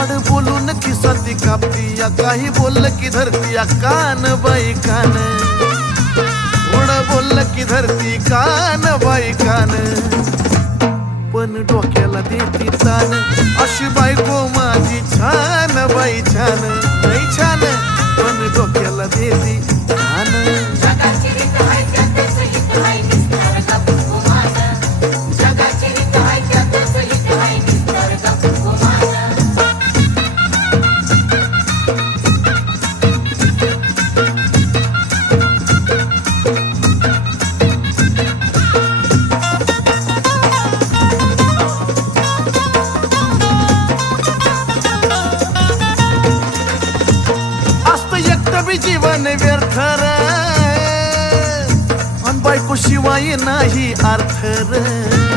गोड बोलून खिसा ती कापती या काही बोललं की धरती या कान बाई कान गोड बोललं की धरती कान बाई कान पण डोक्याला देती तान अशी बायको माझी छान बाई छान बाई छान पण डोक्याला देती तान जीवन व्यर्थ रे अन बायको शिवाय नाही अर्थ रे